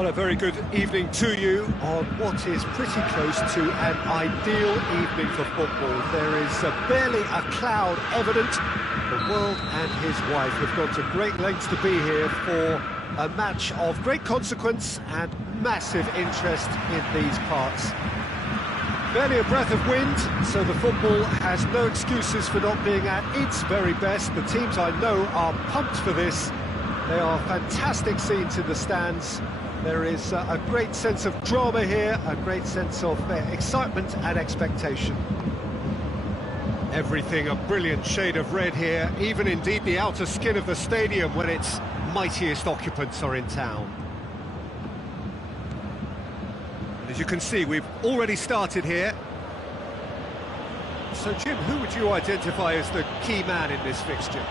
Well, a very good evening to you on what is pretty close to an ideal evening for football. There is barely a cloud evident. The world and his wife have gone to great lengths to be here for a match of great consequence and massive interest in these parts. Barely a breath of wind, so the football has no excuses for not being at its very best. The teams I know are pumped for this. They are fantastic scenes in the stands. There is a great sense of drama here, a great sense of excitement and expectation. Everything a brilliant shade of red here, even indeed the outer skin of the stadium when its mightiest occupants are in town. And as you can see, we've already started here. So Jim, who would you identify as the key man in this fixture?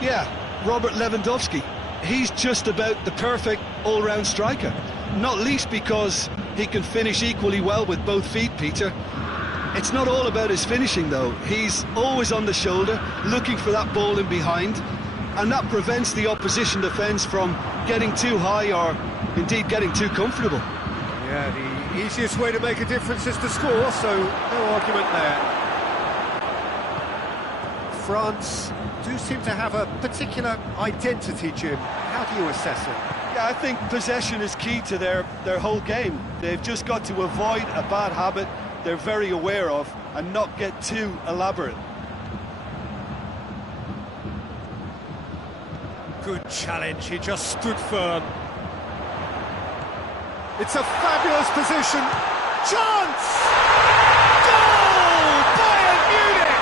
Yeah, Robert Lewandowski. He's just about the perfect all-round striker, not least because he can finish equally well with both feet, Peter. It's not all about his finishing, though. He's always on the shoulder, looking for that ball in behind, and that prevents the opposition defence from getting too high or, indeed, getting too comfortable. Yeah, the easiest way to make a difference is to score, so no argument there. France do seem to have a particular identity, Jim. How do you assess it? Yeah, I think possession is key to their whole game. They've just got to avoid a bad habit they're very aware of and not get too elaborate. Good challenge, he just stood firm. It's a fabulous position. Chance! Goal! Bayern Munich!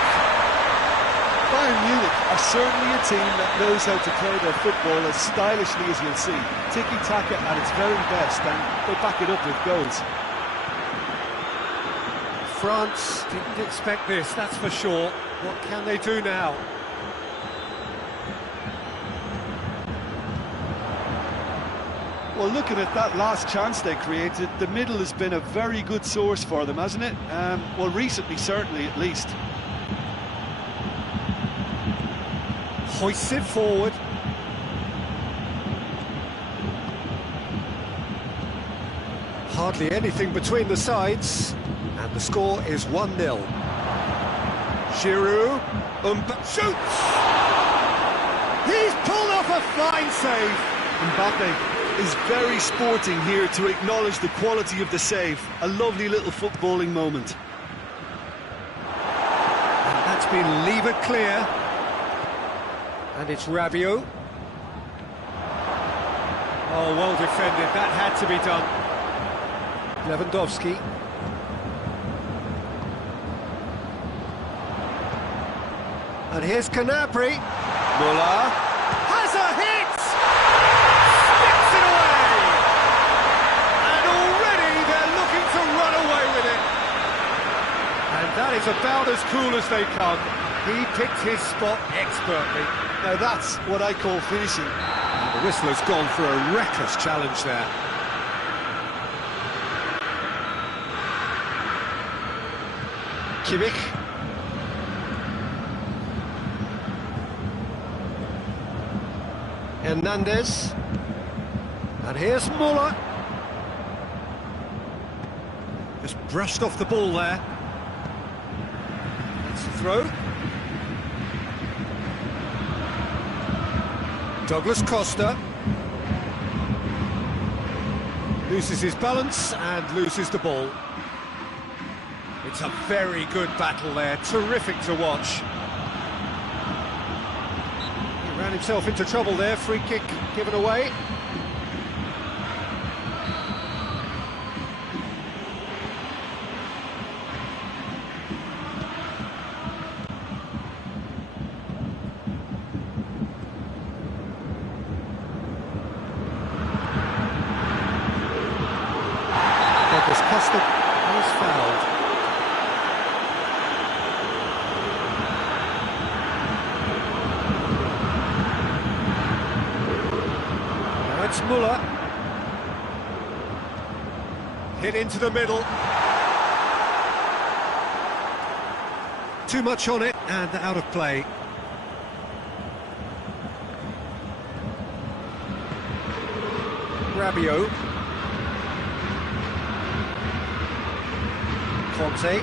Bayern Munich are certainly a team that knows how to play their football as stylishly as you'll see. Tiki-taka at its very best, and they back it up with goals. France didn't expect this, that's for sure. What can they do now? Well, looking at that last chance they created, the middle has been a very good source for them, hasn't it? Well, recently, certainly, at least. Hoists it forward. Hardly anything between the sides, and the score is 1-0. Giroud, shoots! He's pulled off a fine save. Mbappe is very sporting here to acknowledge the quality of the save. A lovely little footballing moment. And that's been levered clear. And it's Rabiot. Oh, well defended, that had to be done. Lewandowski. And here's Canapri. Muller has a hit! Sticks it away! And already they're looking to run away with it. And that is about as cool as they come. He picked his spot expertly. Now that's what I call finishing. And the whistler's gone for a reckless challenge there. Kimmich. Hernandez. And here's Muller. Just brushed off the ball there. That's the throw. Douglas Costa. Loses his balance and loses the ball. It's a very good battle there, terrific to watch. He ran himself into trouble there, free kick given away. Douglas Costa was fouled. It's Muller. Hit into the middle. Too much on it and out of play. Rabiot. Kante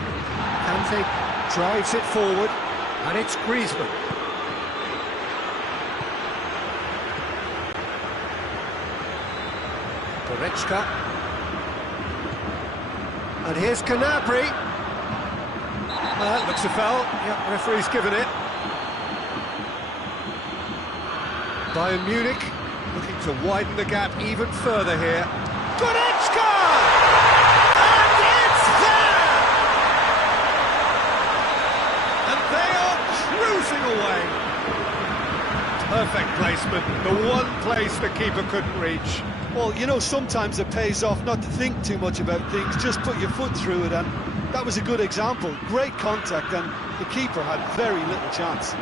drives it forward, and it's Griezmann. Goretzka. And here's Gnabry. Looks a foul. Yep, referee's given it. Bayern Munich looking to widen the gap even further here. Goretzka! And it's there! And they are cruising away. Perfect placement, the one place the keeper couldn't reach. Well, you know, sometimes it pays off not to think too much about things, just put your foot through it, and that was a good example. Great contact, and the keeper had very little chance.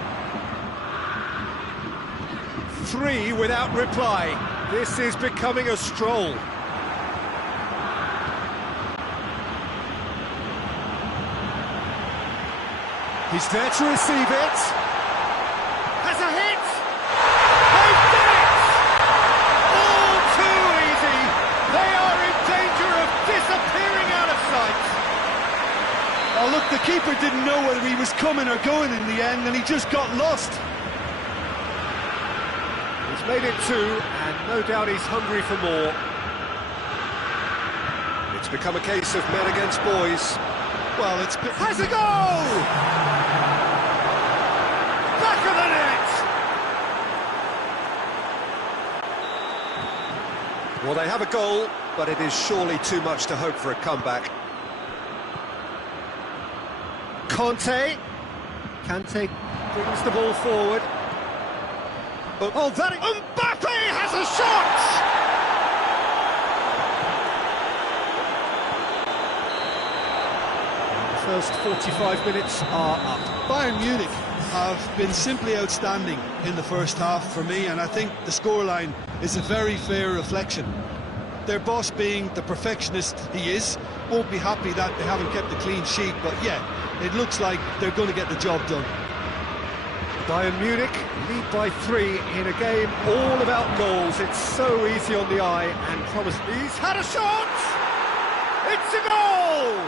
3 without reply. This is becoming a stroll. He's there to receive it. Has a hit! They've done it! All too easy. They are in danger of disappearing out of sight. Oh, look, the keeper didn't know whether he was coming or going in the end, and he just got lost. He's made it 2, and no doubt he's hungry for more. It's become a case of men against boys. Well, it's... Has a goal! Back of the net! Well, they have a goal, but it is surely too much to hope for a comeback. Kante brings the ball forward. Oh, that... Mbappe has a shot! The first 45 minutes are up. Bayern Munich have been simply outstanding in the first half for me, and I think the scoreline is a very fair reflection. Their boss, being the perfectionist he is, won't be happy that they haven't kept a clean sheet, but yeah, it looks like they're going to get the job done. Bayern Munich lead by 3 in a game all about goals. It's so easy on the eye and promise. He's had a shot! It's a goal!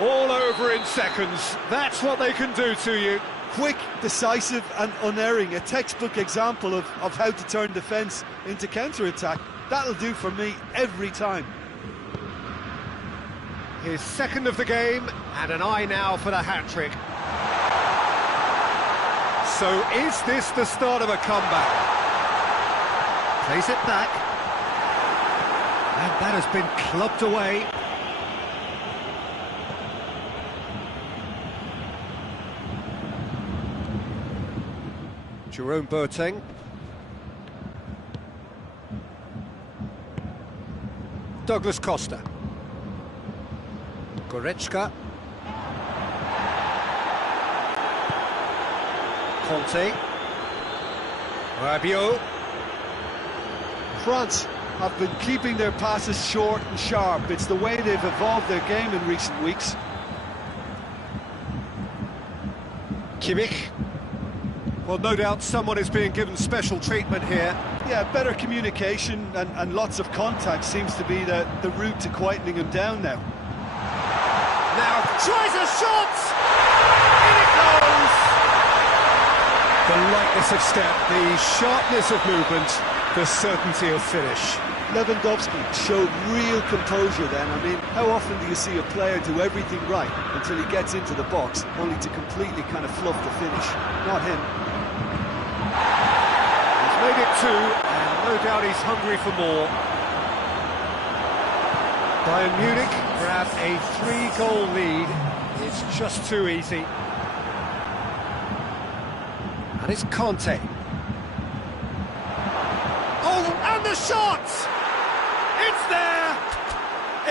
All over in seconds. That's what they can do to you. Quick, decisive and unerring. A textbook example of how to turn defence into counter-attack. That'll do for me every time. His second of the game, and an eye now for the hat-trick. So is this the start of a comeback? Plays it back. And that has been clubbed away. Jerome Boateng. Douglas Costa. Goretzka. Conte. Rabiot. France have been keeping their passes short and sharp. It's the way they've evolved their game in recent weeks. Kimmich. Well, no doubt someone is being given special treatment here. Yeah, better communication and lots of contact seems to be the route to quietening him down now. Now tries a shot! In it goes! The lightness of step, the sharpness of movement, the certainty of finish. Lewandowski showed real composure then. I mean, how often do you see a player do everything right until he gets into the box, only to completely kind of fluff the finish? Not him. He's made it 2, and no doubt he's hungry for more. Bayern Munich grab a 3-goal lead. It's just too easy. And it's Conte. Oh, and the shot! It's there!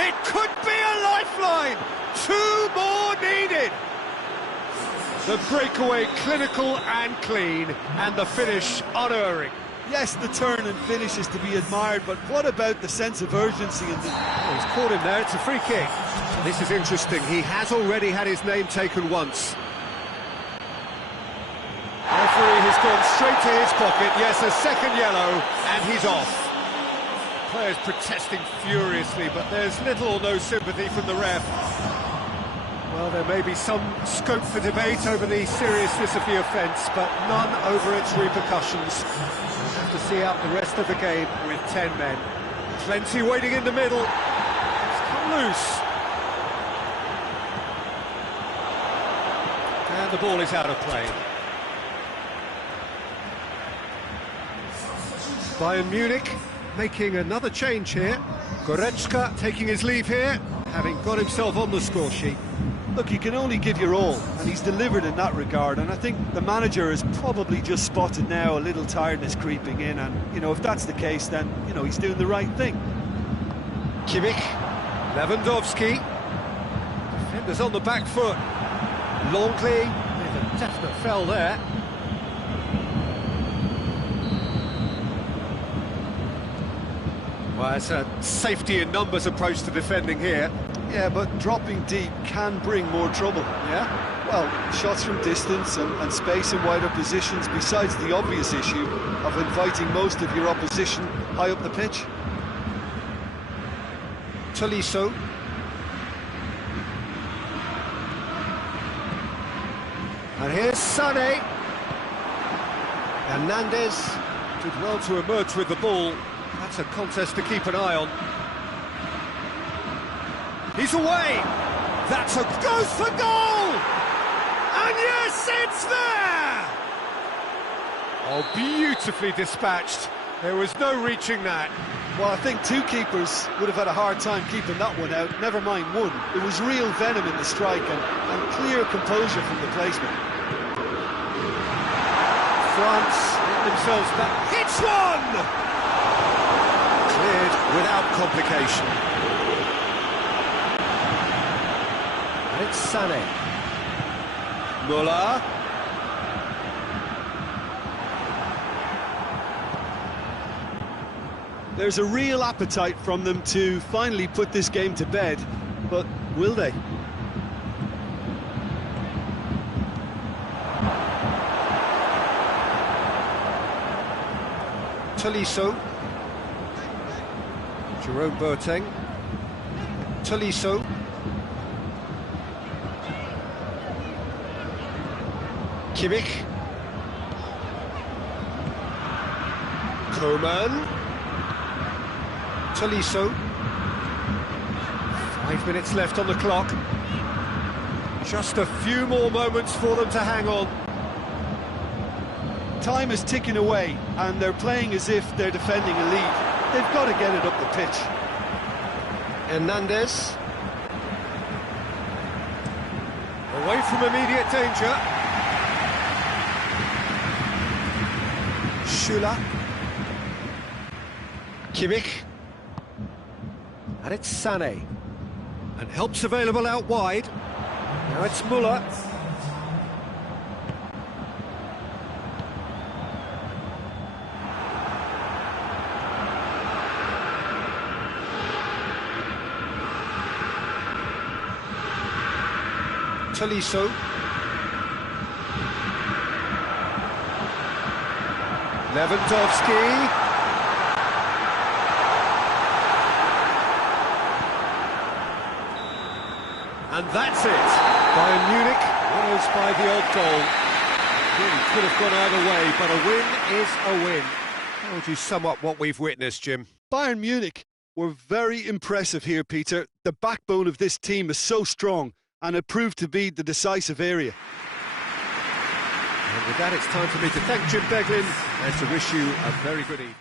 It could be a lifeline! 2 more needed! The breakaway clinical and clean, and the finish unerring. Yes, the turn and finish is to be admired, but what about the sense of urgency? Oh, he's caught him there, it's a free kick. This is interesting, he has already had his name taken once. Referee has gone straight to his pocket, yes, a second yellow, and he's off. Players protesting furiously, but there's little or no sympathy from the ref. Well, there may be some scope for debate over the seriousness of the offence, but none over its repercussions. We'll have to see out the rest of the game with 10 men. Plenty waiting in the middle. It's come loose. And the ball is out of play. Bayern Munich making another change here. Goretzka taking his leave here, having got himself on the score sheet. Look, you can only give your all, and he's delivered in that regard, and I think the manager has probably just spotted now a little tiredness creeping in, and, you know, if that's the case, then, you know, he's doing the right thing. Kimmich, Lewandowski, defenders on the back foot. Longley, with a definite foul there. Well, it's a safety in numbers approach to defending here. Yeah, but dropping deep can bring more trouble. Yeah? Well, shots from distance and space in wider positions, besides the obvious issue of inviting most of your opposition high up the pitch. Tolisso. And here's Sané. Hernandez did well to emerge with the ball. That's a contest to keep an eye on. He's away! That's a goes for goal! And yes, it's there! Oh, beautifully dispatched. There was no reaching that. Well, I think two keepers would have had a hard time keeping that one out, never mind one. It was real venom in the strike and clear composure from the placement. France hit themselves back. Hits one! Cleared without complication. And it's Sané. Muller. There's a real appetite from them to finally put this game to bed, but will they? Tolisso. Jerome Boateng. Tolisso. Kimmich. Coman. Tolisso. 5 minutes left on the clock. Just a few more moments for them to hang on. Time is ticking away, and they're playing as if they're defending a lead. They've got to get it up the pitch. Hernandez. Away from immediate danger. Schüller. Kimmich. And it's Sané. And help's available out wide. Now it's Muller. Tolisso. Lewandowski. And that's it. Bayern Munich winners by the odd goal. Really could have gone either way, but a win is a win. How would you sum up what we've witnessed, Jim? Bayern Munich were very impressive here, Peter. The backbone of this team is so strong, and it proved to be the decisive area. And with that, it's time for me to thank Jim Beglin and to wish you a very good evening.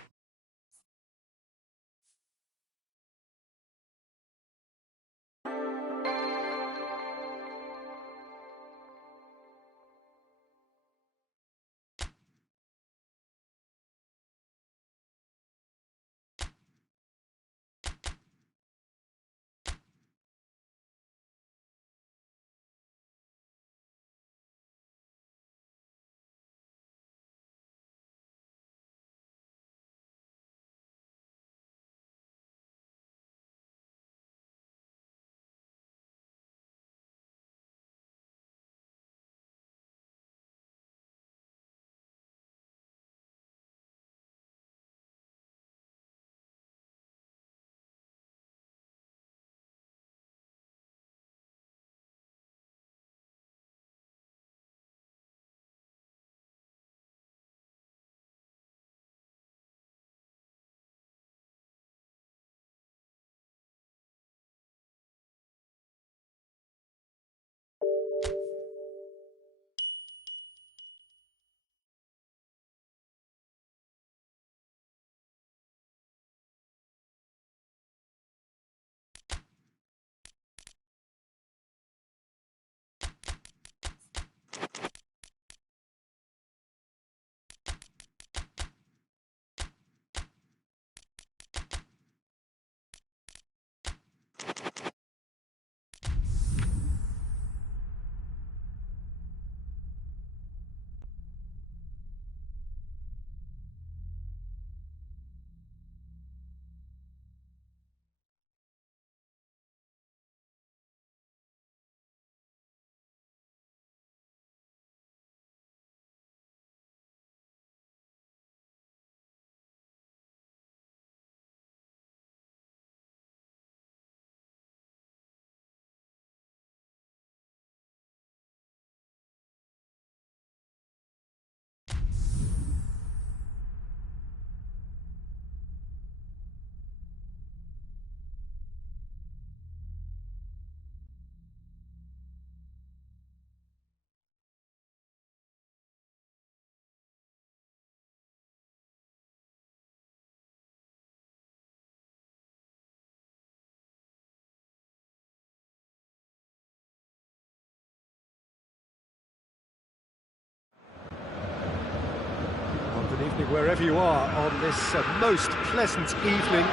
evening, wherever you are on this most pleasant evening.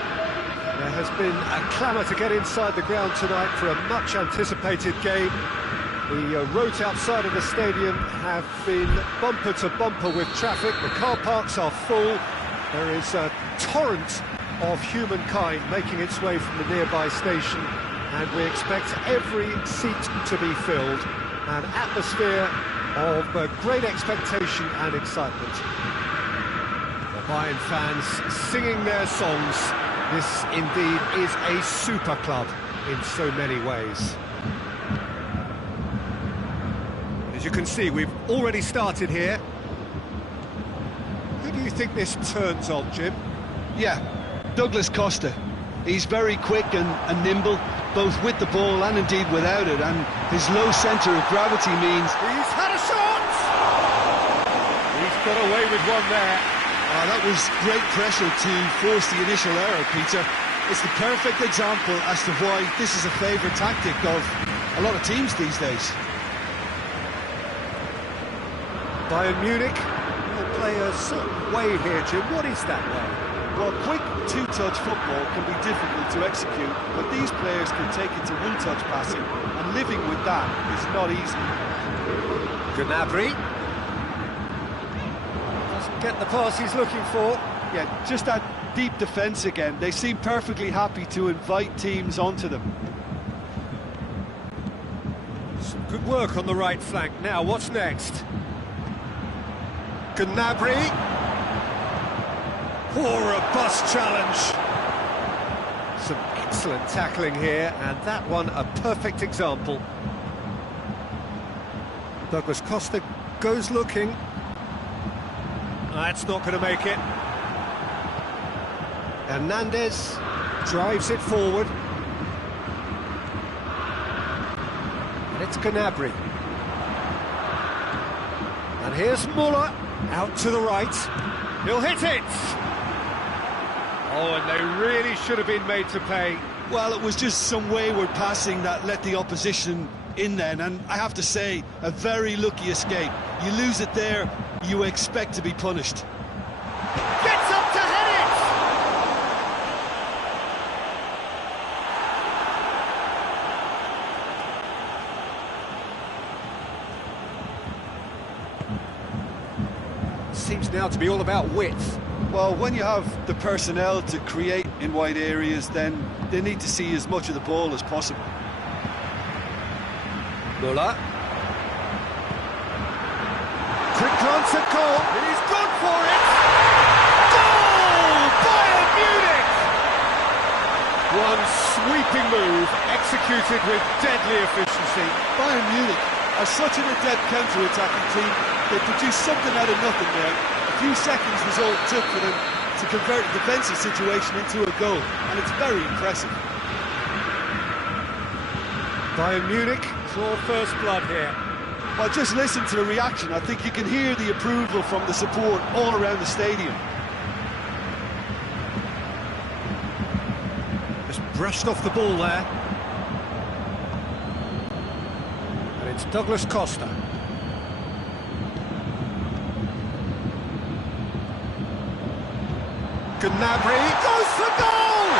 There has been a clamour to get inside the ground tonight for a much-anticipated game. The roads outside of the stadium have been bumper to bumper with traffic. The car parks are full. There is a torrent of humankind making its way from the nearby station, and we expect every seat to be filled. An atmosphere of great expectation and excitement. The Bayern fans singing their songs. This indeed is a super club in so many ways. As you can see, we've already started here. Who do you think this turns on, Jim? Yeah, Douglas Costa. He's very quick and nimble, both with the ball and indeed without it, and his low centre of gravity means... He's had a shot! He's got away with one there. That was great pressure to force the initial error, Peter. It's the perfect example as to why this is a favourite tactic of a lot of teams these days. Bayern Munich will play a certain way here, Jim. What is that way? Well, quick two-touch football can be difficult to execute, but these players can take it to one-touch passing, and living with that is not easy. Gnabry doesn't get the pass he's looking for. Yeah, just that deep defence again. They seem perfectly happy to invite teams onto them. Some good work on the right flank. Now, what's next? Gnabry. Poor robust challenge. Some excellent tackling here, and that one a perfect example. Douglas Costa goes looking. That's not going to make it. Hernandez drives it forward. And it's Gnabry. And here's Muller out to the right. He'll hit it! Oh, and they really should have been made to pay. Well, it was just some wayward passing that let the opposition in then, and I have to say, a very lucky escape. You lose it there, you expect to be punished. Gets up to head it! Seems now to be all about width. Well, when you have the personnel to create in wide areas, then they need to see as much of the ball as possible. Muller. Quick glance at goal. He's gone for it. Goal! Bayern Munich! One sweeping move, executed with deadly efficiency. Bayern Munich are such an adept counter-attacking team. They produced something out of nothing there. A few seconds was all it took for them to convert a defensive situation into a goal, and it's very impressive. Bayern Munich saw first blood here. Well, just listen to the reaction. I think you can hear the approval from the support all around the stadium. Just brushed off the ball there. And it's Douglas Costa. Gnabry goes for goal!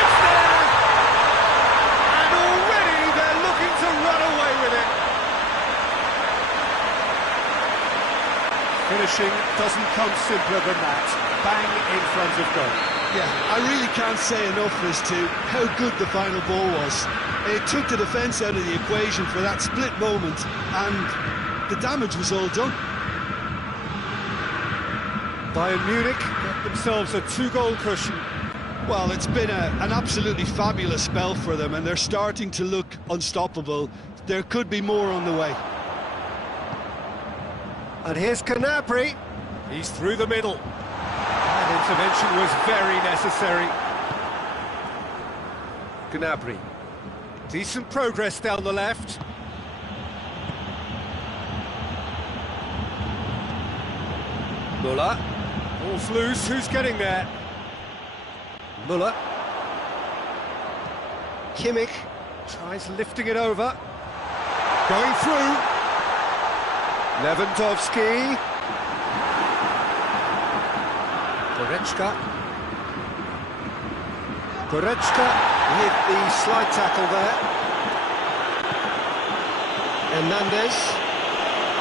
It's there! And already they're looking to run away with it. Finishing doesn't come simpler than that. Bang in front of goal. Yeah, I really can't say enough as to how good the final ball was. It took the defence out of the equation for that split moment, and the damage was all done. Bayern Munich get themselves a two-goal cushion. Well, it's been an absolutely fabulous spell for them, and they're starting to look unstoppable. There could be more on the way. And here's Gnabry. He's through the middle. That intervention was very necessary. Gnabry. Decent progress down the left. Muller. Ball's loose, who's getting there? Muller. Kimmich tries lifting it over. Going through. Lewandowski. Goretzka. Goretzka with the slide tackle there. Hernandez.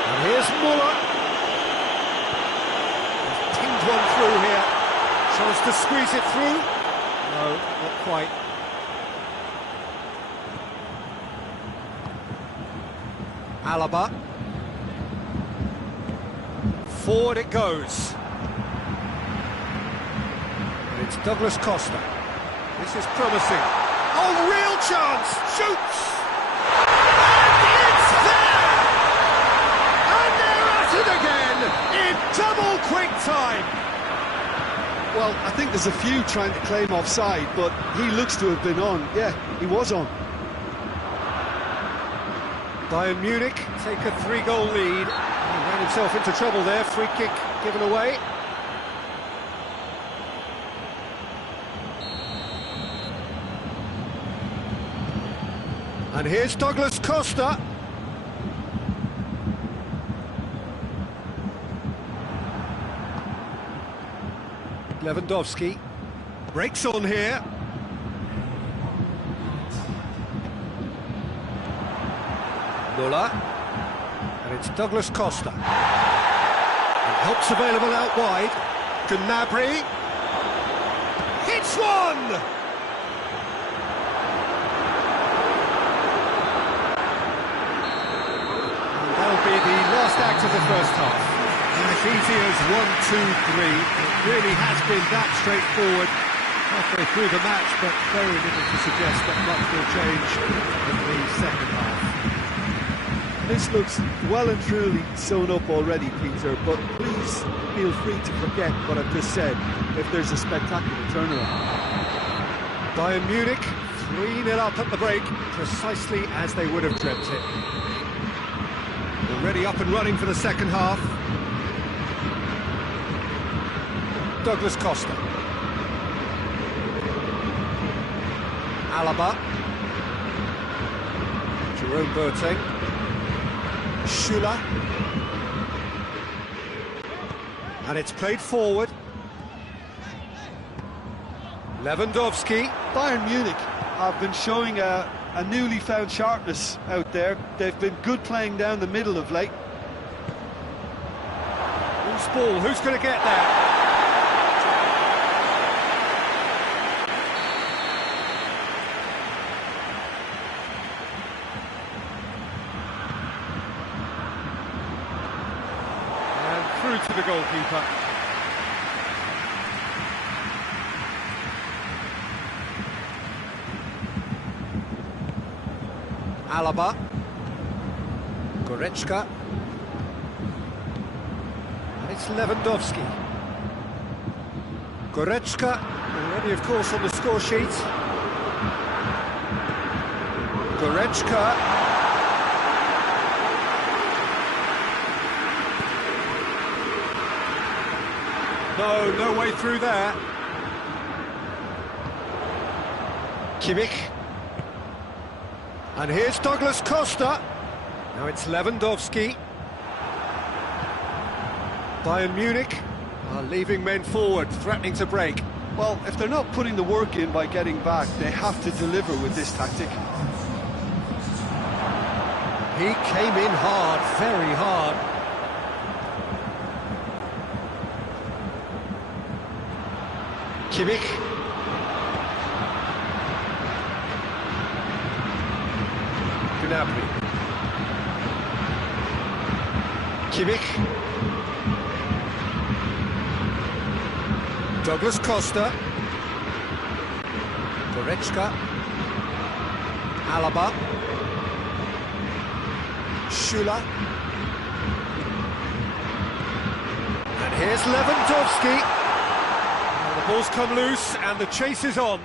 And here's Muller. He's pinged one through here. Chance to squeeze it through. No, not quite. Alaba. Forward it goes. And it's Douglas Costa. This is promising. Oh, real chance! Shoots! And it's there! And they're at it again in double quick time! Well, I think there's a few trying to claim offside, but he looks to have been on. Yeah, he was on. Bayern Munich take a 3-goal lead. He ran himself into trouble there. Free kick given away. And here's Douglas Costa. Lewandowski breaks on here. Muller. And it's Douglas Costa. And help's available out wide. Gnabry. Hits one! That'll be the last act of the first half. As easy as 1, 2, 3. It really has been that straightforward halfway through the match, but very little to suggest that much will change in the second half. This looks well and truly sewn up already, Peter, but please feel free to forget what I've just said if there's a spectacular turnaround. Bayern Munich 3-0 up at the break, precisely as they would have dreamt it. Already up and running for the second half. Douglas Costa. Alaba. Jerome Boateng. Schüller. And it's played forward. Lewandowski. Bayern Munich have been showing a newly found sharpness out there. They've been good playing down the middle of late. Loose ball, who's going to get there? And through to the goalkeeper. Alaba. Goretzka. And it's Lewandowski. Goretzka, already of course on the score sheet. Goretzka. No way through there. Kimmich. And here's Douglas Costa. Now it's Lewandowski. Bayern Munich are leaving men forward, threatening to break. Well, if they're not putting the work in by getting back, they have to deliver with this tactic. He came in hard, very hard. Kimmich. Gnabry. Kimmich. Douglas Costa. Goretzka. Alaba. Schüller. And here's Lewandowski. And the ball's come loose and the chase is on.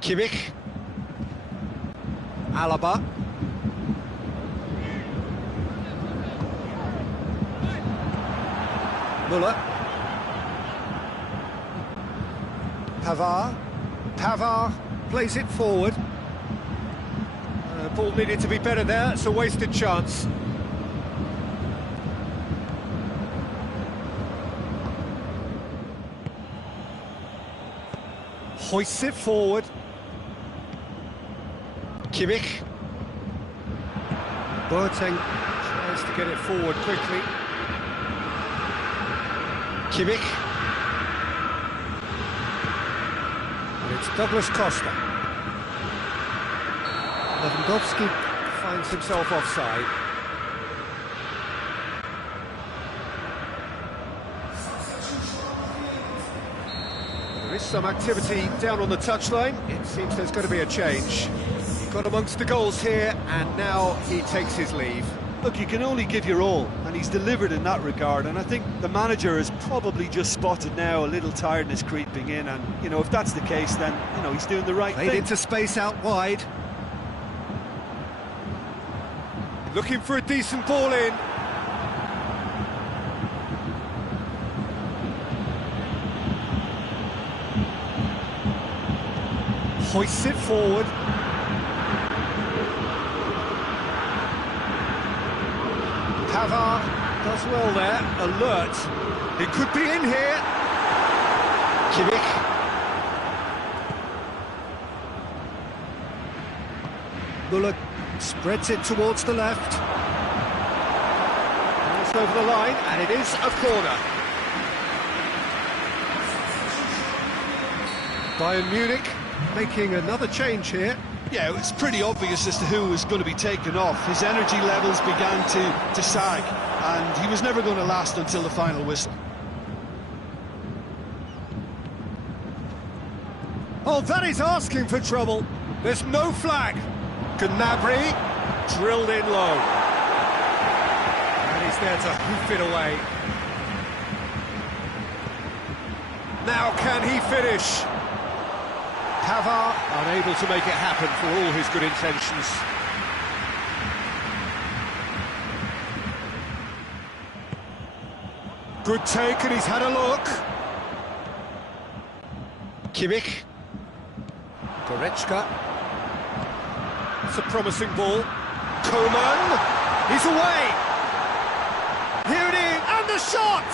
Kimmich. Alaba. Muller. Pavard plays it forward. Ball needed to be better there, it's a wasted chance. Hoists it forward. Kimmich. Boateng tries to get it forward quickly. Kimmich. And it's Douglas Costa. Lewandowski finds himself offside. There is some activity down on the touchline. It seems there's going to be a change. He got amongst the goals here, and now he takes his leave. Look, you can only give your all, and he's delivered in that regard, and I think the manager has probably just spotted now a little tiredness creeping in, and, you know, if that's the case, then, you know, he's doing the right Played thing. into space out wide. Looking for a decent ball in. Hoists it forward. Pavard does well there, alert. It could be in here. Kimmich. Muller spreads it towards the left. It's over the line, and it is a corner. Bayern Munich making another change here. Yeah, it was pretty obvious as to who was going to be taken off. His energy levels began to sag, and he was never going to last until the final whistle. Oh, that is asking for trouble. There's no flag. Gnabry drilled in low. And he's there to hoof it away. Now can he finish? Pavard unable to make it happen for all his good intentions. Good take, and he's had a look. Kimmich. Goretzka. It's a promising ball. Coman. He's away. Here it is, and the shot!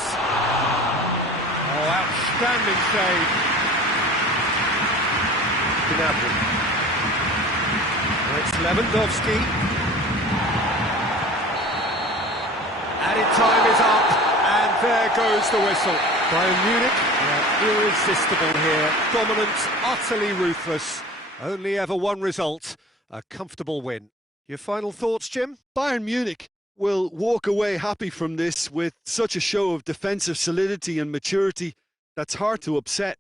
Oh, outstanding save. Gnabry. It's Lewandowski. Added time is up, and there goes the whistle. Bayern Munich, they're irresistible here. Dominant, utterly ruthless. Only ever one result, a comfortable win. Your final thoughts, Jim? Bayern Munich will walk away happy from this with such a show of defensive solidity and maturity that's hard to upset.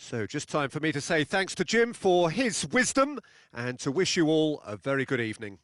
So just time for me to say thanks to Jim for his wisdom and to wish you all a very good evening.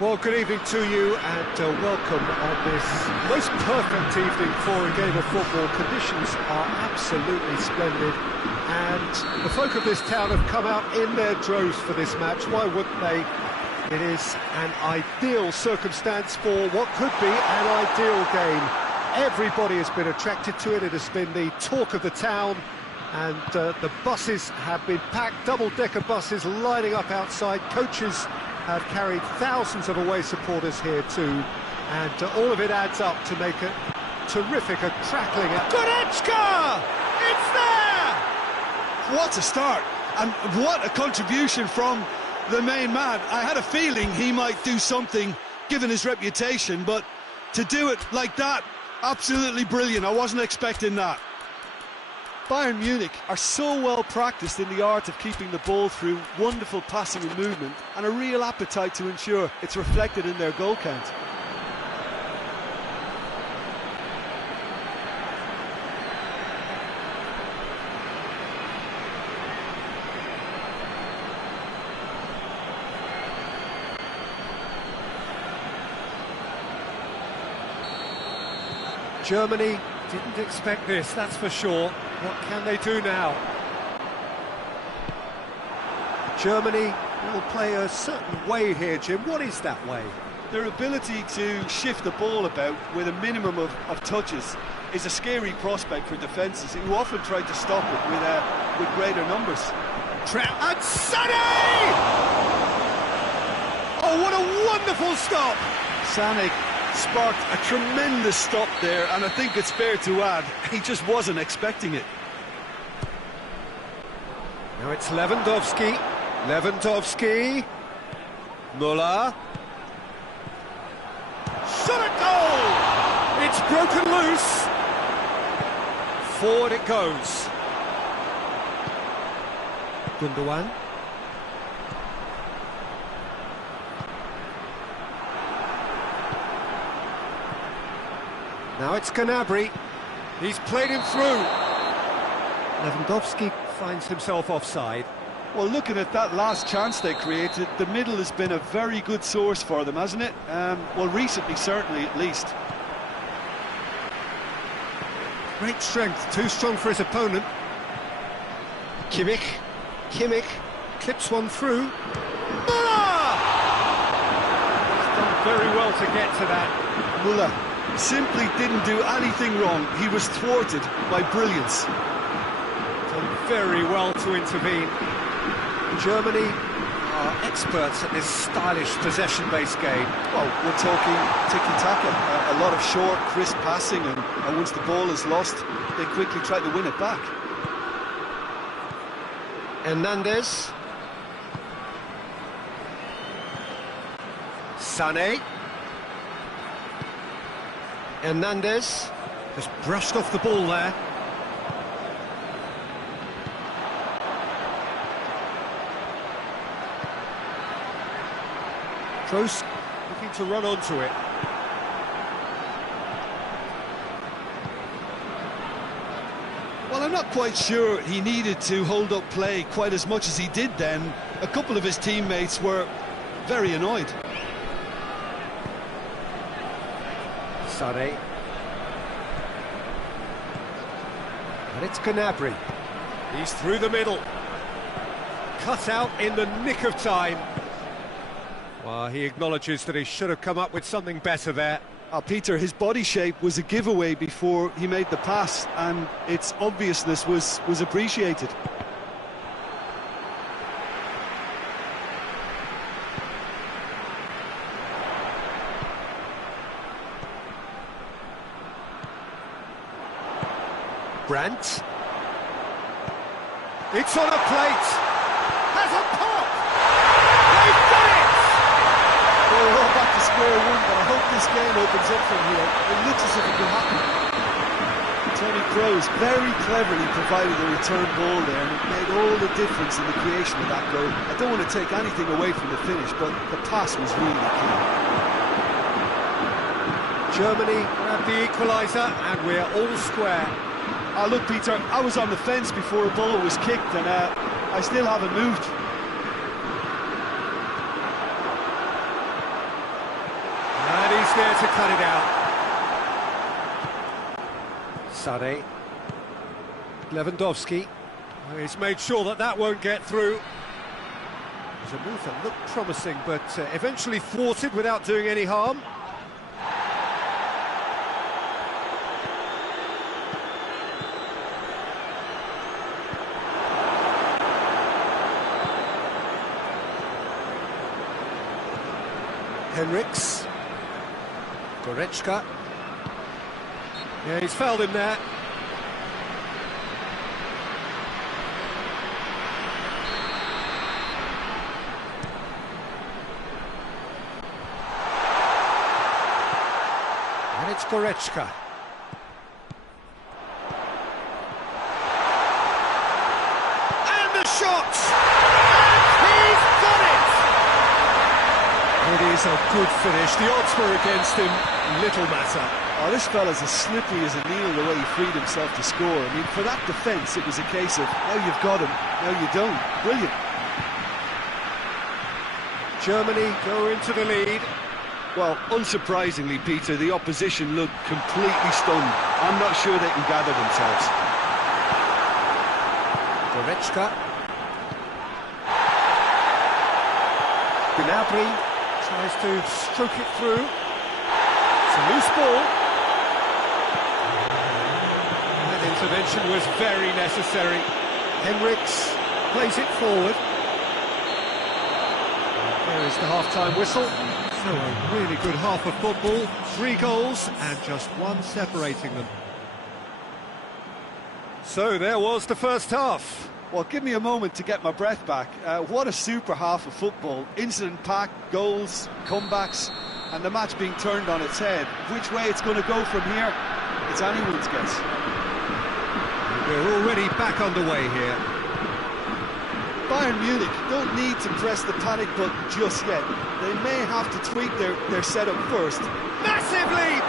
Well, good evening to you and welcome on this most perfect evening for a game of football. Conditions are absolutely splendid and the folk of this town have come out in their droves for this match. Why wouldn't they? It is an ideal circumstance for what could be an ideal game. Everybody has been attracted to it. It has been the talk of the town. And the buses have been packed, double-decker buses lining up outside. Coaches have carried thousands of away supporters here too, and all of it adds up to make it terrific, a crackling. Goretzka! It's there! What a start, and what a contribution from the main man. I had a feeling he might do something, given his reputation, but to do it like that, absolutely brilliant. I wasn't expecting that. Bayern Munich are so well practiced in the art of keeping the ball through wonderful passing and movement, and a real appetite to ensure it's reflected in their goal count. Germany didn't expect this, that's for sure. What can they do now? Germany will play a certain way here, Jim. What is that way? Their ability to shift the ball about with a minimum of touches is a scary prospect for defences who often try to stop it with greater numbers. And Sané! Oh, what a wonderful stop! Sané sparked a tremendous stop there, and I think it's fair to add, he just wasn't expecting it. Now it's Lewandowski. Müller. Shot at goal! It's broken loose. Forward it goes. Gundogan. Now it's Gnabry. He's played him through. Lewandowski finds himself offside. Well, looking at that last chance they created, the middle has been a very good source for them, hasn't it? Well, recently, certainly, at least. Great strength, too strong for his opponent. Kimmich clips one through. Muller! He's done very well to get to that. Muller simply didn't do anything wrong. He was thwarted by brilliance. Done very well to intervene. Germany are experts at this stylish possession-based game. Well, we're talking tiki-taka, a lot of short, crisp passing, and once the ball is lost, they quickly try to win it back. Hernandez. Sané. Hernandez has brushed off the ball there. Kroos looking to run onto it. Well, I'm not quite sure he needed to hold up play quite as much as he did then. A couple of his teammates were very annoyed. Sané. And it's Gnabry. He's through the middle. Cut out in the nick of time. Well, he acknowledges that he should have come up with something better there. Peter, his body shape was a giveaway before he made the pass, and its obviousness was appreciated. Brandt. It's on a plate. Has a pop. They've done it. Well, we're all back to square one, but I hope this game opens up from here. It looks as if it could happen. Tony Kroos very cleverly provided a return ball there, and it made all the difference in the creation of that goal. I don't want to take anything away from the finish, but the pass was really key. Germany grabbed the equaliser, and we're all square. Look, Peter, I was on the fence before a ball was kicked, and I still haven't moved. And he's there to cut it out. Sané. Lewandowski. He's made sure that that won't get through. It was a move that looked promising, but eventually thwarted without doing any harm. Henriks. Goretzka. Yeah, he's fouled him there. And it's Goretzka. And the shot! And he's done it! It is a good finish. The odds were against him. Little matter. Oh, this fella's as slippery as a needle the way he freed himself to score. I mean, for that defence, it was a case of, now you've got him, now you don't. Brilliant. Germany go into the lead. Well, unsurprisingly, Peter, the opposition looked completely stunned. I'm not sure they can gather themselves. Goretzka. Gnabry tries to stroke it through. It's a loose ball. That intervention was very necessary. Henriks plays it forward. There is the half-time whistle. So a really good half of football. 3 goals and just one separating them. So there was the first half. Well, give me a moment to get my breath back. What a super half of football. Incident-packed, goals, comebacks, and the match being turned on its head. Which way it's going to go from here, it's anyone's guess. We're already back underway here. Bayern Munich don't need to press the panic button just yet. They may have to tweak their setup first. Massive leap!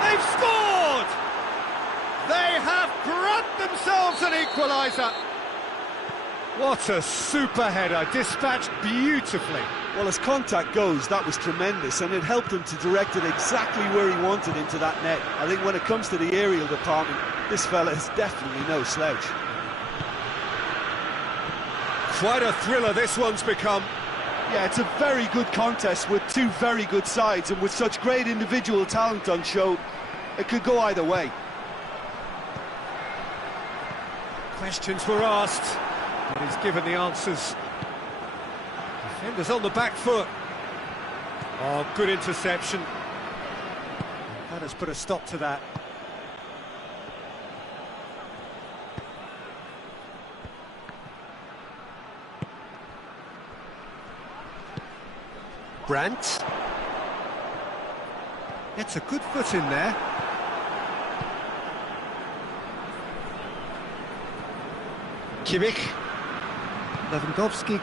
They've scored! They have grabbed themselves an equaliser. What a super header, dispatched beautifully. Well, as contact goes, that was tremendous, and it helped him to direct it exactly where he wanted into that net. I think when it comes to the aerial department, this fella is definitely no slouch. Quite a thriller this one's become. Yeah, it's a very good contest with two very good sides, and with such great individual talent on show, it could go either way. Questions were asked, but he's given the answers. Defenders on the back foot. Oh, good interception. That has put a stop to that. Brandt. It's a good foot in there. Kimmich. Lewandowski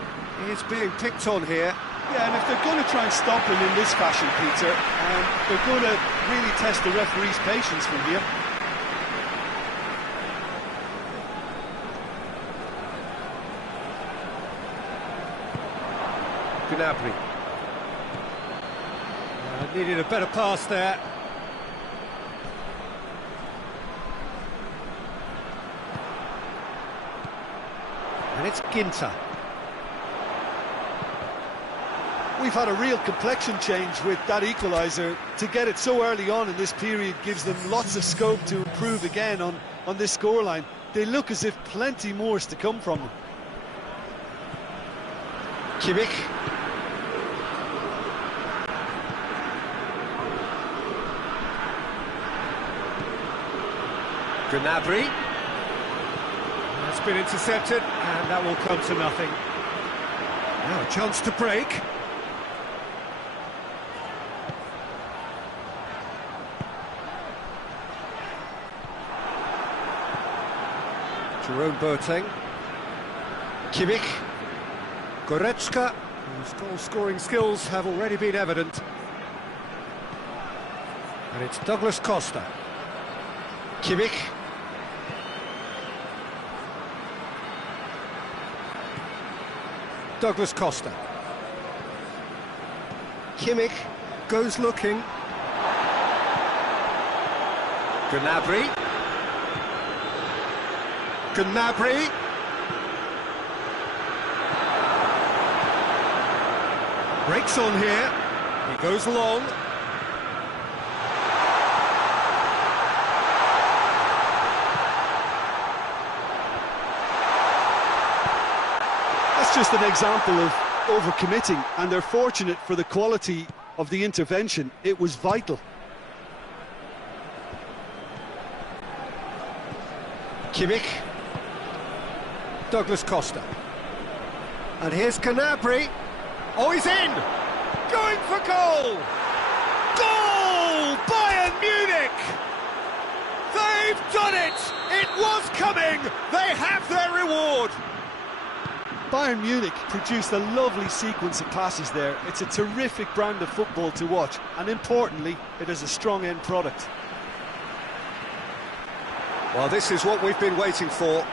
is being picked on here. Yeah, and if they're going to try and stop him in this fashion, Peter, they're going to really test the referee's patience from here. Gnabry. Needed a better pass there. And it's Ginter. We've had a real complexion change with that equaliser. To get it so early on in this period gives them lots of scope to improve again on this scoreline. They look as if plenty more is to come from them. Kimmich. Gnabry. That's been intercepted, and that will come to nothing. Now a chance to break. Jerome Boateng. Kimmich. Goretzka, whose goal-scoring skills have already been evident. And it's Douglas Costa. Kimmich. Douglas Costa. Kimmich goes looking. Gnabry. Gnabry. Breaks on here. He goes long. That's just an example of overcommitting, and they're fortunate for the quality of the intervention. It was vital. Kimmich. Douglas Costa. And here's Gnabry. Oh, he's in! Going for goal! Goal! Bayern Munich! They've done it! It was coming! They have their reward! Bayern Munich produced a lovely sequence of passes there. It's a terrific brand of football to watch, and importantly, it is a strong end product. Well, this is what we've been waiting for.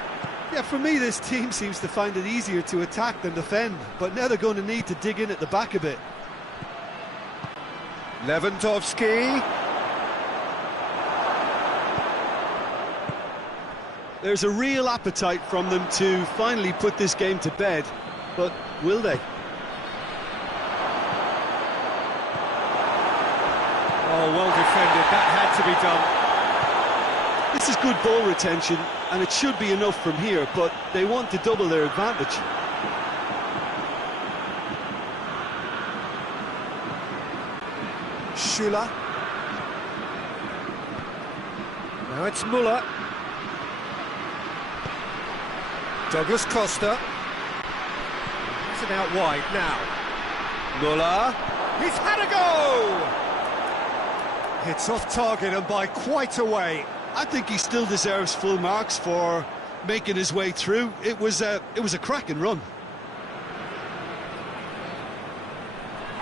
Yeah, for me, this team seems to find it easier to attack than defend, but now they're going to need to dig in at the back a bit. Lewandowski. There's a real appetite from them to finally put this game to bed, but will they? Oh, well defended. That had to be done. This is good ball retention, and it should be enough from here, but they want to double their advantage. Schüller. Now it's Müller. Douglas Costa. It's it out wide now. Müller. He's had a go! It's off target and by quite a way. I think he still deserves full marks for making his way through. It was a cracking run.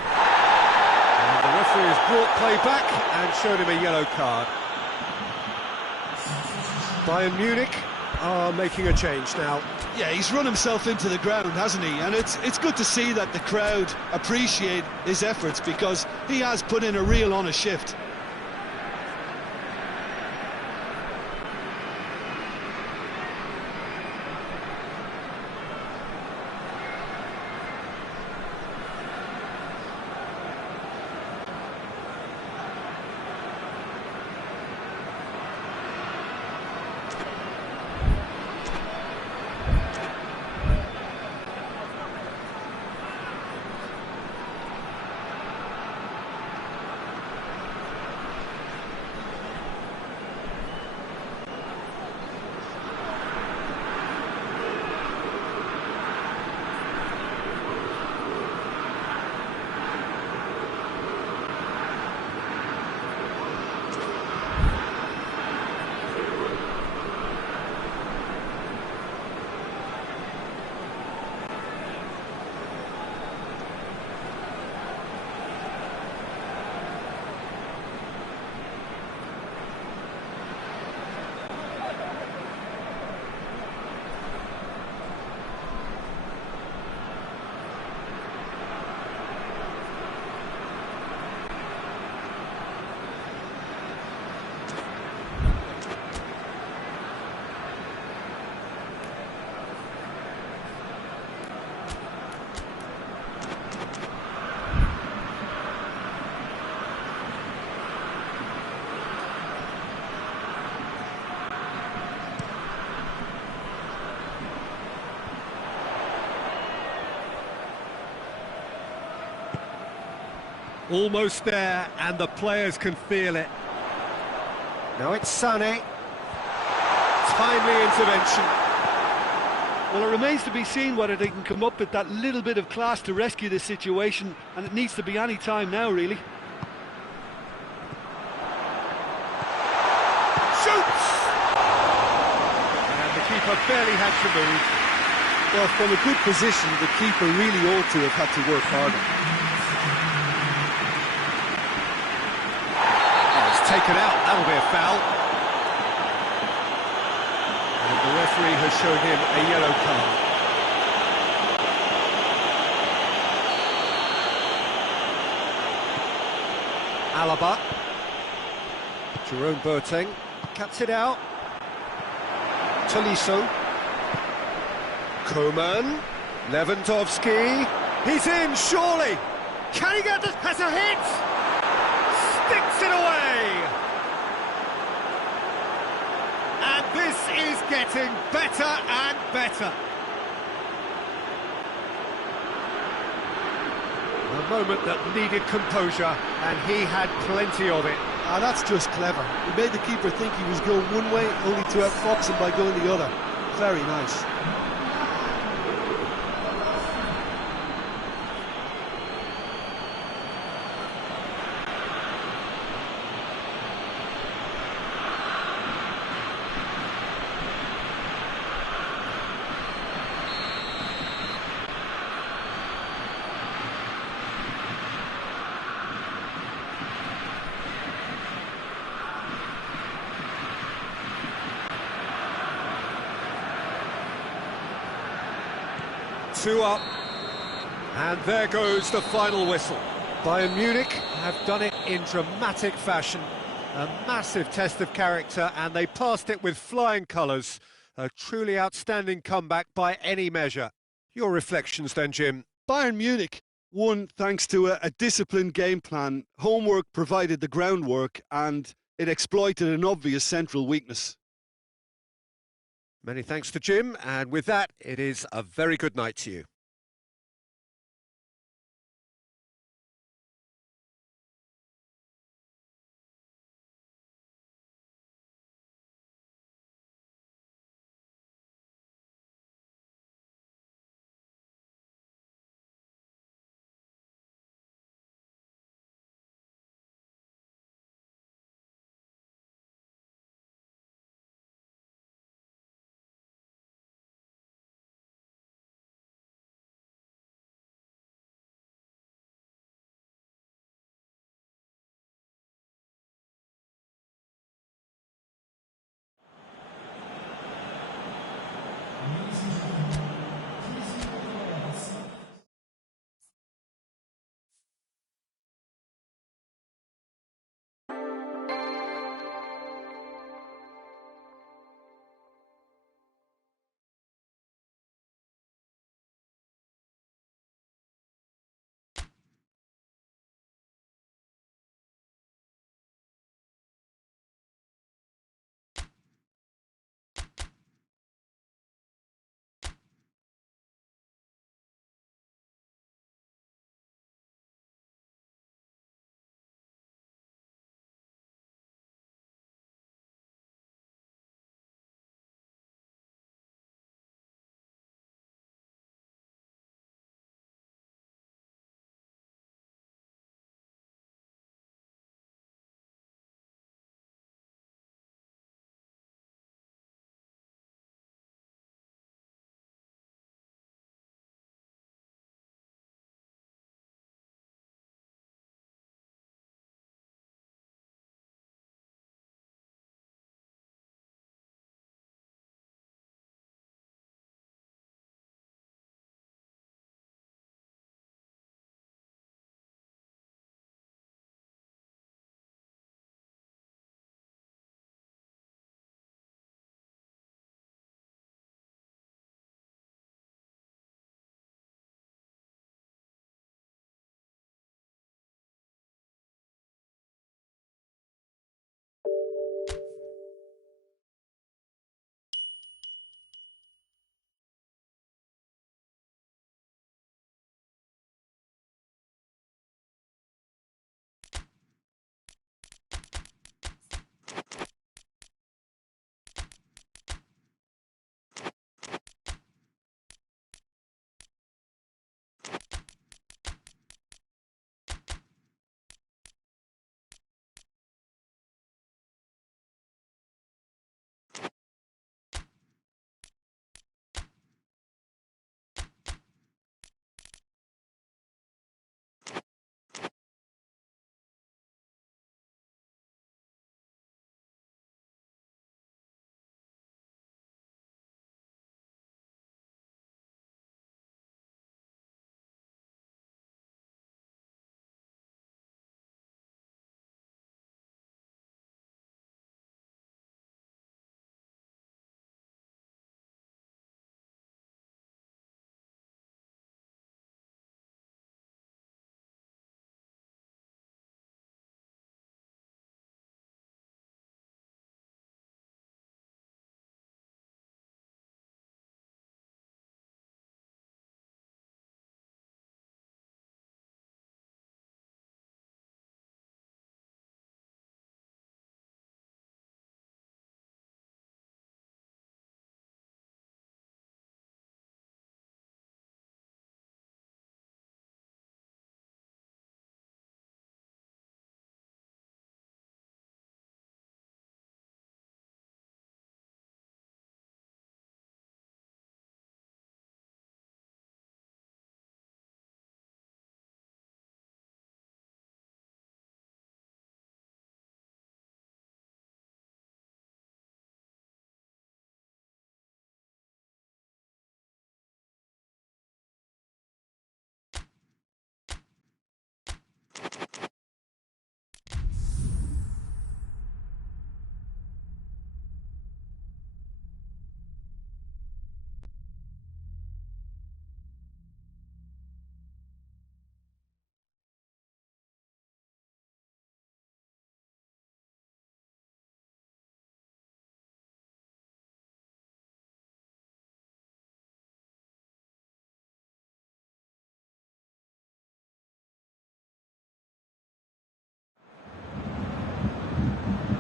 And the referee has brought play back and showed him a yellow card. Bayern Munich are making a change now. Yeah, he's run himself into the ground, hasn't he? And it's good to see that the crowd appreciate his efforts, because he has put in a real honest shift. Almost there, and the players can feel it. Now it's Sané. Timely intervention. Well, it remains to be seen whether they can come up with that little bit of class to rescue this situation, and it needs to be any time now, really. Shoots! And the keeper barely had to move. Well, from a good position, the keeper really ought to have had to work harder. Oh, it's taken out. That'll be a foul. And the referee has shown him a yellow card. Alaba. Jerome Boateng cuts it out. Tolisso. Coman. Lewandowski. He's in, surely. Can he get this? Has a hit. Sticks it away. And this is getting better and better. A moment that needed composure, and he had plenty of it. Ah, that's just clever. He made the keeper think he was going one way, only to outfox him by going the other. Very nice. Two up, and there goes the final whistle. Bayern Munich have done it in dramatic fashion. A massive test of character, and they passed it with flying colours. A truly outstanding comeback by any measure. Your reflections then, Jim? Bayern Munich won thanks to a disciplined game plan. Homework provided the groundwork, and it exploited an obvious central weakness. Many thanks to Jim, and with that, it is a very good night to you.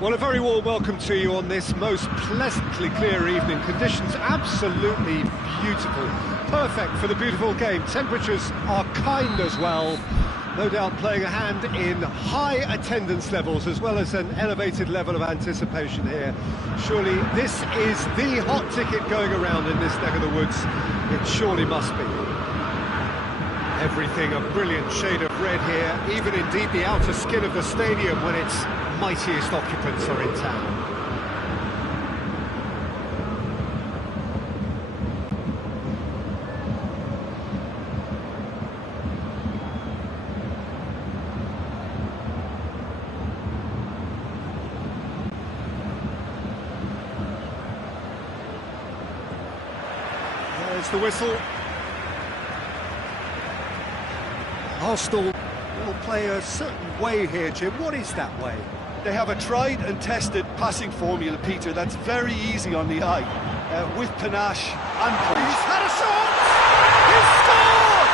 Well, a very warm welcome to you on this most pleasantly clear evening. Conditions absolutely beautiful. Perfect for the beautiful game. Temperatures are kind as well. No doubt playing a hand in high attendance levels as well as an elevated level of anticipation here. Surely this is the hot ticket going around in this neck of the woods. It surely must be. Everything a brilliant shade of red here, even indeed the outer skin of the stadium when its mightiest occupants are in town. There's the whistle. Arsenal will play a certain way here, Jim. What is that way? They have a tried and tested passing formula, Peter, that's very easy on the eye, with panache and punch. He's had a shot! He's scored!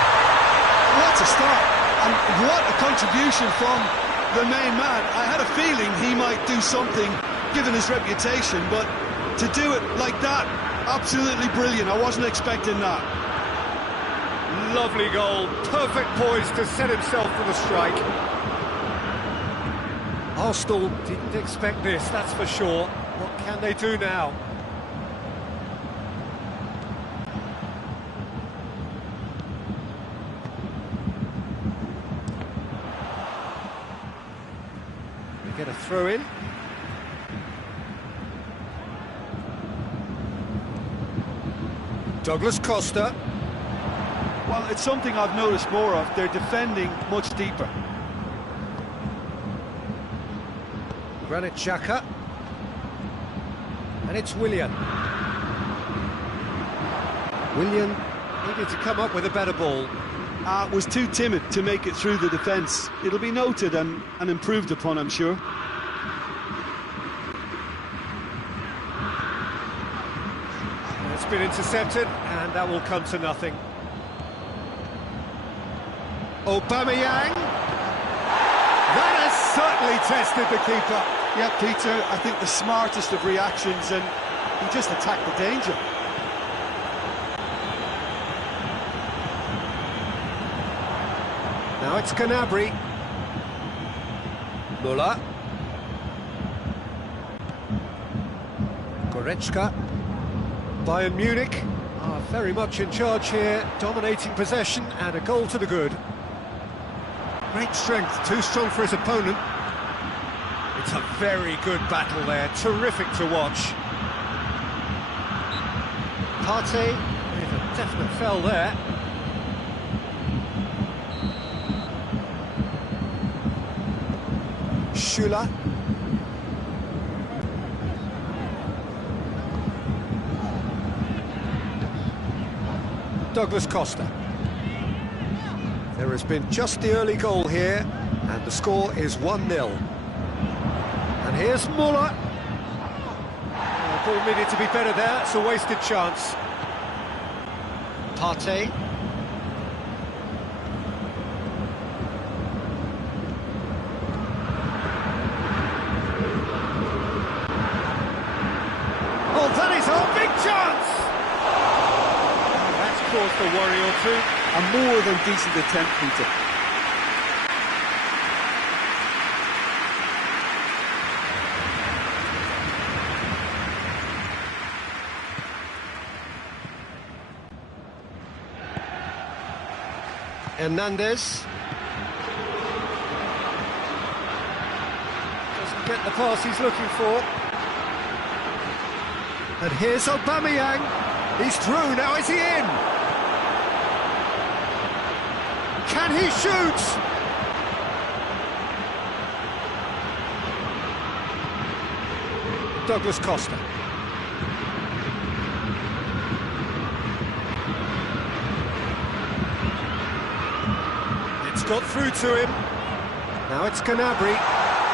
What a start, and what a contribution from the main man. I had a feeling he might do something, given his reputation, but to do it like that, absolutely brilliant. I wasn't expecting that. Lovely goal, perfect poise to set himself for the strike. Arsenal didn't expect this, that's for sure. What can they do now? They get a throw in. Douglas Costa. Well, it's something I've noticed more of. They're defending much deeper. Granit Xhaka. And it's Willian. Willian needed to come up with a better ball. Was too timid to make it through the defence. It'll be noted and improved upon, I'm sure. It's been intercepted, and that will come to nothing. Aubameyang. That has certainly tested the keeper. Yeah, Peter, I think the smartest of reactions, and he just attacked the danger. Now it's Gnabry. Müller. Goretzka. Bayern Munich are very much in charge here, dominating possession and a goal to the good. Great strength, too strong for his opponent. It's a very good battle there, terrific to watch. Partey with a definite foul there. Schüller. Douglas Costa. There has been just the early goal here, and the score is 1-0. And here's Müller. The ball needed to be better there, it's a wasted chance. Partey. Oh, that is our big chance! That's caused a worry or two. A more than decent attempt, Peter. Hernandez. Doesn't get the pass he's looking for. And here's Aubameyang. He's through, now is he in? Can he shoot? Douglas Costa. It's got through to him. Now it's Gnabry.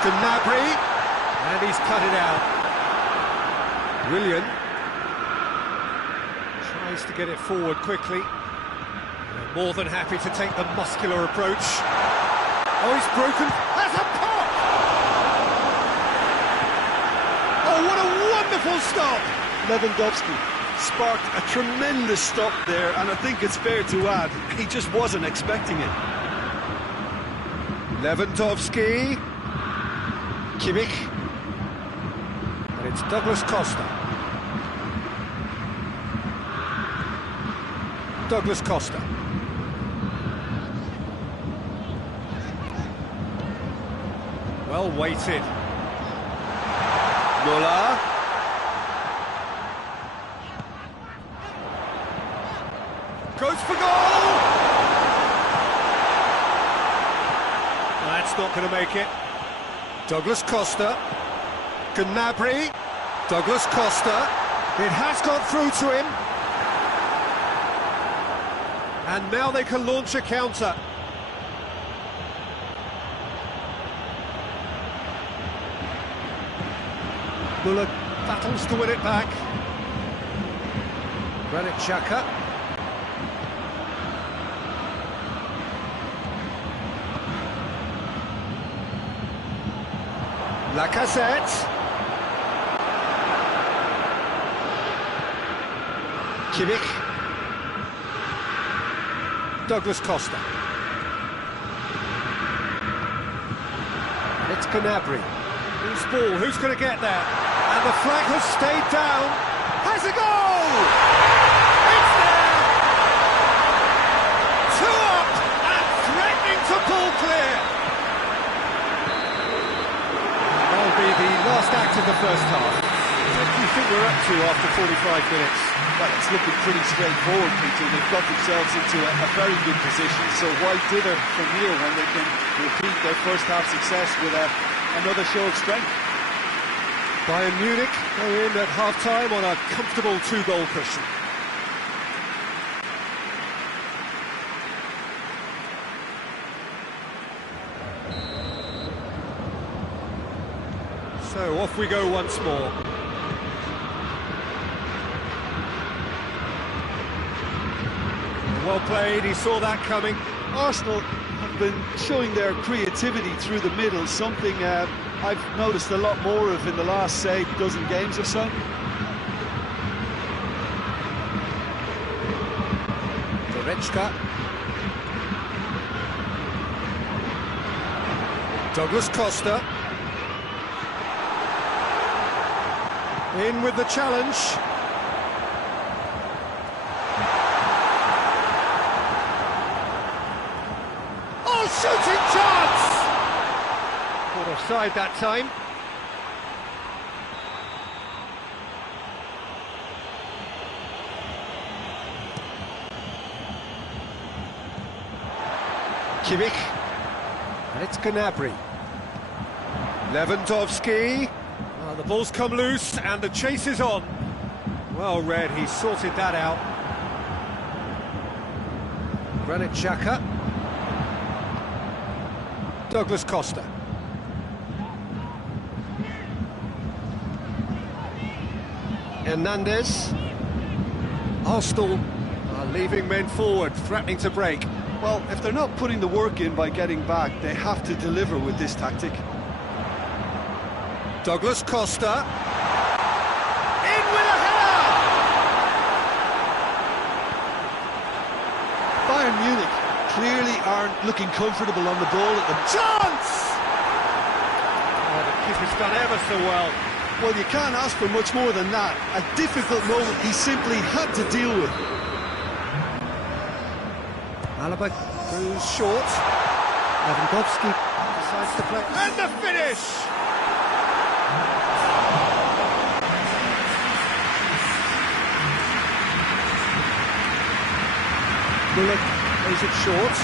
And he's cut it out. Willian tries to get it forward quickly. They're more than happy to take the muscular approach. Oh, he's broken. That's a pop! Oh, what a wonderful stop! Lewandowski sparked a tremendous stop there, and I think it's fair to add, he just wasn't expecting it. Lewandowski. Kimmich. And it's Douglas Costa. Douglas Costa. Well weighted. Muller. Goes for goal! That's not going to make it. Douglas Costa. Gnabry. Douglas Costa. It has got through to him. And now they can launch a counter. Muller battles to win it back. Granit Xhaka. Lacazette. Kimmich. Douglas Costa. It's Gnabry. Who's ball? Who's going to get there? And the flag has stayed down. Has a goal! It's there! 2 up and threatening to pull clear. That'll be the last act of the first half. What do you think we're up to after 45 minutes? Well, it's looking pretty straightforward, Peter. They've got themselves into a very good position, so why dither from here when they can repeat their first half success with another show of strength? Bayern Munich go in at half-time on a comfortable 2-goal cushion. So off we go once more. Well played, he saw that coming. Arsenal have been showing their creativity through the middle, something I've noticed a lot more of in the last, say, dozen games or so. Goretzka. Douglas Costa. In with the challenge. Oh, shooting chance! Caught offside that time. Kimmich. And it's Gnabry. Lewandowski. Oh, the ball's come loose and the chase is on. Well read, he sorted that out. Granit Xhaka. Douglas Costa. Hernandez. Arsenal are leaving men forward, threatening to break. Well, if they're not putting the work in by getting back, they have to deliver with this tactic. Douglas Costa. In with a header! Bayern Munich clearly aren't looking comfortable on the ball at the Chance! Oh, the keeper's done ever so well. Well, you can't ask for much more than that. A difficult moment he simply had to deal with. Alaba goes short. Lewandowski decides to play. And the finish! Muller plays it short.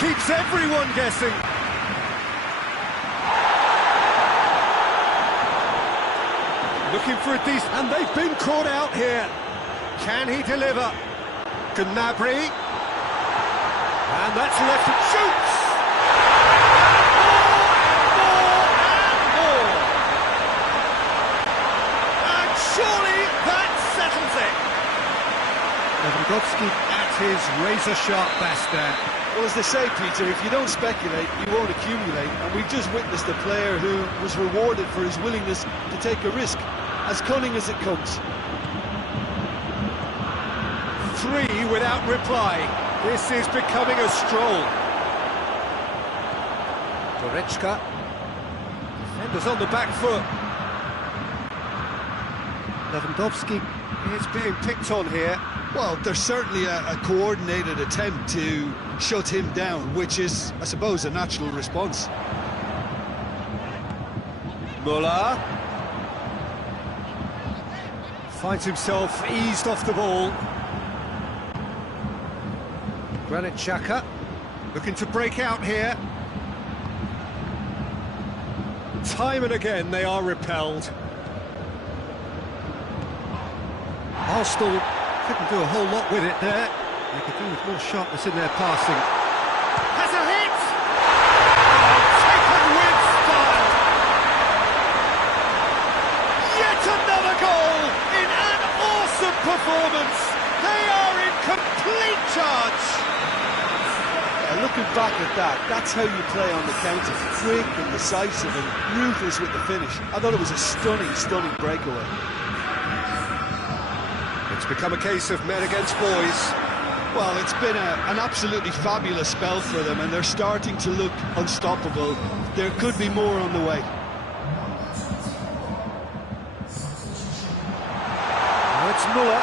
Keeps everyone guessing. Looking for a decent... And they've been caught out here. Can he deliver? Gnabry. And that's left it. Shoots! And surely that settles it. Lewandowski at his razor-sharp best there. Well, as they say, Peter, if you don't speculate, you won't accumulate. And we've just witnessed a player who was rewarded for his willingness to take a risk, as cunning as it comes. 3 without reply. This is becoming a stroll. Goretzka. Defenders on the back foot. Lewandowski is being picked on here. Well, there's certainly a coordinated attempt to shut him down, which is, I suppose, a natural response. Muller finds himself eased off the ball. Granit Xhaka looking to break out here. Time and again they are repelled. Arsenal couldn't do a whole lot with it there. They could do with more sharpness in their passing. Has a hit! Oh, taken with style! Yet another goal in an awesome performance! They are in complete charge! Looking back at that, that's how you play on the counter. Quick and decisive and ruthless with the finish. I thought it was a stunning, stunning breakaway. It's become a case of men against boys. Well, it's been an absolutely fabulous spell for them, and they're starting to look unstoppable. There could be more on the way. Now it's Muller.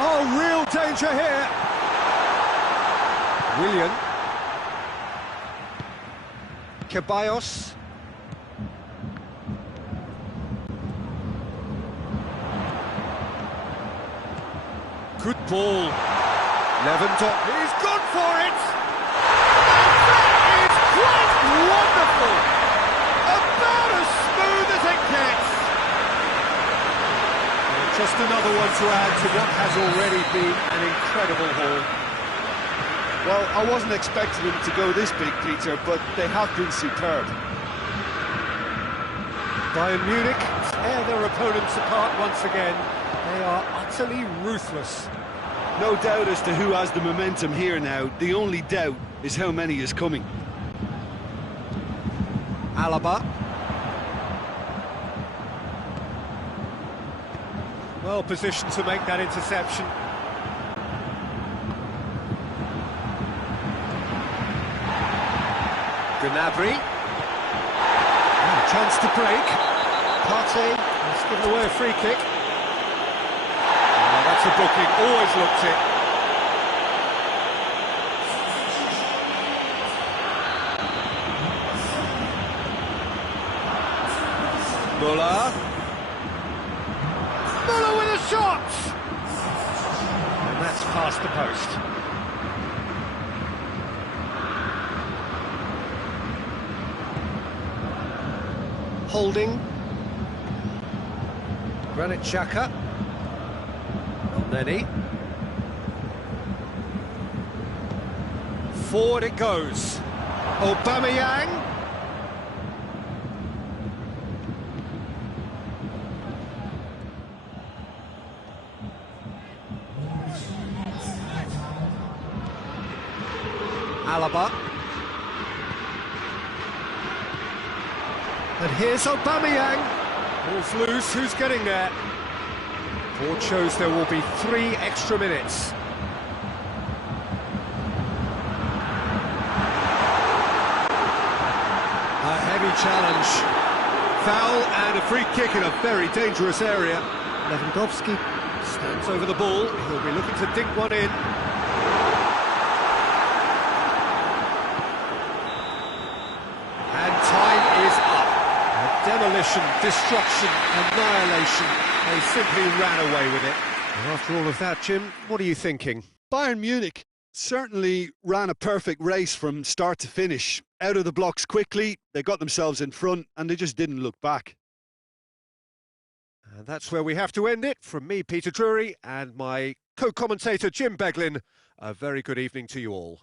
Oh, real danger here. Willian. Ceballos. Good ball. Lewandowski. He's gone for it. That is quite wonderful. About as smooth as it gets. Just another one to add to what has already been an incredible haul. Well, I wasn't expecting them to go this big, Peter, but they have been superb. Bayern Munich tear their opponents apart once again. They are utterly ruthless. No doubt as to who has the momentum here now. The only doubt is how many is coming. Alaba. Well positioned to make that interception. Gnabry. Oh, chance to break. Partey has given away a free kick. Oh, that's a booking, always looked it. Muller. Muller with a shot! And that's past the post. Holding. Granit Xhaka. Elneny. Forward it goes. Aubameyang. Alaba. And here's Aubameyang. Ball's loose, who's getting there? Board shows there will be 3 extra minutes. A heavy challenge. Foul and a free kick in a very dangerous area. Lewandowski stands over the ball. He'll be looking to dink one in. And time is up. Demolition, destruction, annihilation. They simply ran away with it. And after all of that, Jim, what are you thinking? Bayern Munich certainly ran a perfect race from start to finish. Out of the blocks quickly, they got themselves in front, and they just didn't look back. And that's where we have to end it. From me, Peter Drury, and my co-commentator, Jim Beglin, a very good evening to you all.